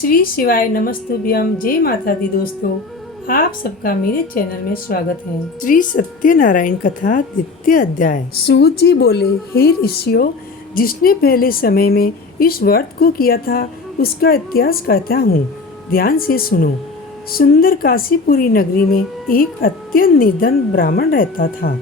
श्री शिवाय नमस्तुभ्यम। जय माता दी दोस्तों, आप सबका मेरे चैनल में स्वागत है। श्री सत्यनारायण कथा द्वितीय अध्याय। सूत जी बोले, हे ऋषियों, जिसने पहले समय में इस व्रत को किया था उसका इतिहास कहता हूँ, ध्यान से सुनो। सुंदर काशीपुरी नगरी में एक अत्यंत निर्धन ब्राह्मण रहता था।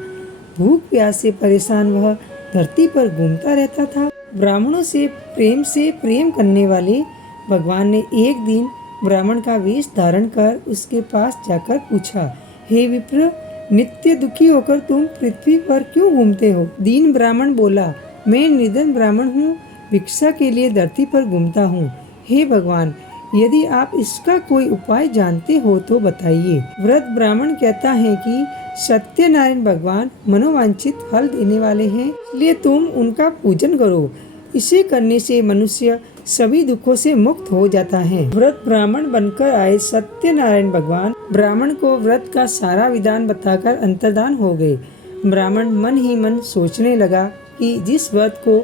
भूख प्यास से परेशान वह धरती पर घूमता रहता था। ब्राह्मणों से प्रेम करने वाले भगवान ने एक दिन ब्राह्मण का वेश धारण कर उसके पास जाकर पूछा, हे विप्र, नित्य दुखी होकर तुम पृथ्वी पर क्यों घूमते हो? दीन ब्राह्मण बोला, मैं निर्धन ब्राह्मण हूँ, भिक्षा के लिए धरती पर घूमता हूँ। हे भगवान, यदि आप इसका कोई उपाय जानते हो तो बताइए। वृद्ध ब्राह्मण कहता है कि सत्यनारायण भगवान मनोवांछित फल देने वाले हैं, इसलिए तुम उनका पूजन करो। इसे करने से मनुष्य सभी दुखों से मुक्त हो जाता है। व्रत ब्राह्मण बनकर आए सत्यनारायण भगवान ब्राह्मण को व्रत का सारा विधान बताकर अंतर्धान हो गए। ब्राह्मण मन ही मन सोचने लगा कि जिस व्रत को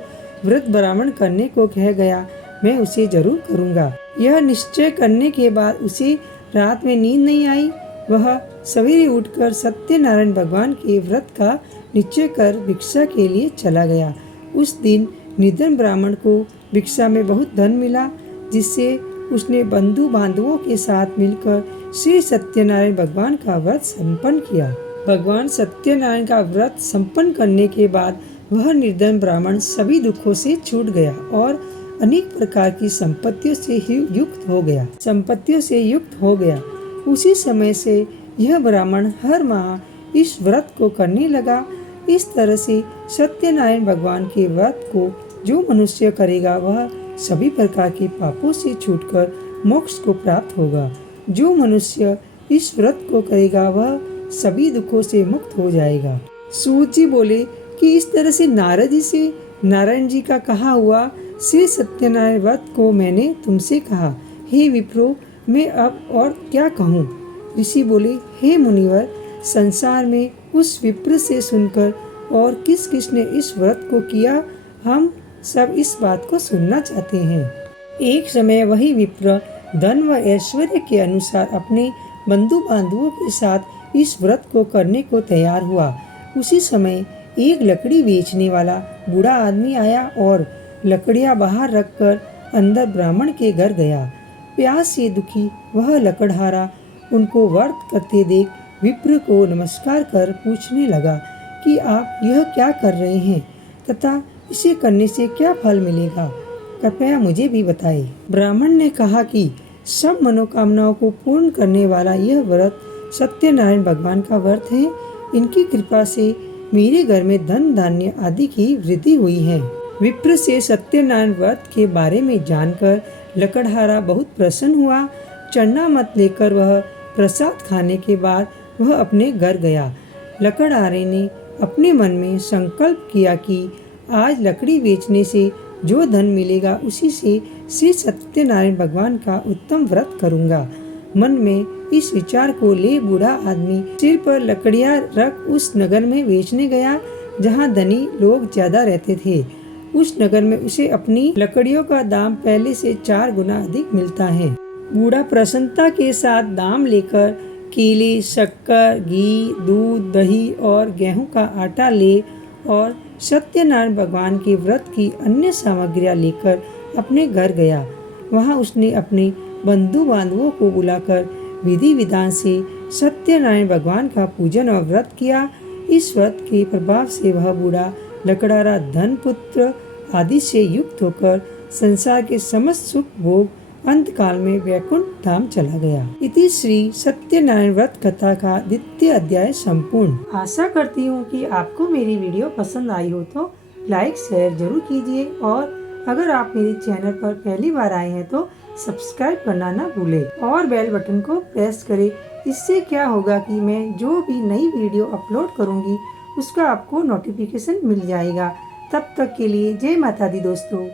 व्रत ब्राह्मण करने को कह गया, मैं उसे जरूर करूँगा। यह निश्चय करने के बाद उसे रात में नींद नहीं आई। वह सवेरे उठकर सत्यनारायण भगवान के व्रत का निश्चय कर भिक्षा के लिए चला गया। उस दिन निर्धन ब्राह्मण को भिक्षा में बहुत धन मिला, जिससे उसने बंधु बांधवों के साथ मिलकर श्री सत्यनारायण भगवान का व्रत संपन्न किया। भगवान सत्यनारायण का व्रत संपन्न करने के बाद वह निर्धन ब्राह्मण सभी दुखों से छूट गया और अनेक प्रकार की संपत्तियों से युक्त हो गया। उसी समय से यह ब्राह्मण हर माह इस व्रत को करने लगा। इस तरह से सत्यनारायण भगवान के व्रत को जो मनुष्य करेगा वह सभी प्रकार के पापों से छूटकर मोक्ष को प्राप्त होगा। जो मनुष्य इस व्रत को करेगा वह सभी दुखों से मुक्त हो जाएगा। सूत जी बोले कि इस तरह से नारद जी से नारायण जी का कहा हुआ श्री सत्यनारायण व्रत को मैंने तुमसे कहा। हे विप्रो, मैं अब और क्या कहूँ? ऋषि बोले, हे मुनिवर, संसार में उस विप्र से सुनकर और किस किस ने इस व्रत को किया, हम सब इस बात को सुनना चाहते हैं। एक समय वही विप्र धन व ऐश्वर्य के अनुसार अपने बंधु बांधवों के साथ इस व्रत को करने को तैयार हुआ। उसी समय एक लकड़ी बेचने वाला बूढ़ा आदमी आया और लकड़ियां बाहर रखकर अंदर ब्राह्मण के घर गया। प्यास से दुखी वह लकड़हारा उनको व्रत करते देख विप्र को नमस्कार कर पूछने लगा कि आप यह क्या कर रहे हैं तथा इसे करने से क्या फल मिलेगा, कृपया मुझे भी बताएं। ब्राह्मण ने कहा कि सब मनोकामनाओं को पूर्ण करने वाला यह व्रत सत्यनारायण भगवान का व्रत है। इनकी कृपा से मेरे घर में धन धान्य आदि की वृद्धि हुई है। विप्र से सत्यनारायण व्रत के बारे में जानकर लकड़हारा बहुत प्रसन्न हुआ। चन्ना मत लेकर वह प्रसाद खाने के बाद वह अपने घर गया। लकड़हारे ने अपने मन में संकल्प किया कि आज लकड़ी बेचने से जो धन मिलेगा उसी से श्री सत्यनारायण भगवान का उत्तम व्रत करूंगा। मन में इस विचार को ले बूढ़ा आदमी सिर पर लकड़ियां रख उस नगर में बेचने गया जहां धनी लोग ज्यादा रहते थे। उस नगर में उसे अपनी लकड़ियों का दाम पहले से 4 गुना अधिक मिलता है। बूढ़ा प्रसन्नता के साथ दाम लेकर केले, शक्कर, घी, दूध, दही और गेहूं का आटा ले और सत्यनारायण भगवान के व्रत की अन्य सामग्रियां लेकर अपने घर गया। वहां उसने अपने बंधु बांधवों को बुलाकर विधि विधान से सत्यनारायण भगवान का पूजन और व्रत किया। इस व्रत के प्रभाव से वह बूढ़ा लकड़हारा धन, पुत्र आदि से युक्त होकर संसार के समस्त सुख भोग अंत काल में वैकुंठ धाम चला गया। इति श्री सत्यनारायण व्रत कथा का द्वितीय अध्याय संपूर्ण। आशा करती हूँ कि आपको मेरी वीडियो पसंद आई हो तो लाइक शेयर जरूर कीजिए और अगर आप मेरे चैनल पर पहली बार आए हैं तो सब्सक्राइब करना ना भूलें और बेल बटन को प्रेस करें। इससे क्या होगा कि मैं जो भी नई वीडियो अपलोड करूँगी उसका आपको नोटिफिकेशन मिल जाएगा। तब तक के लिए जय माता दी दोस्तों।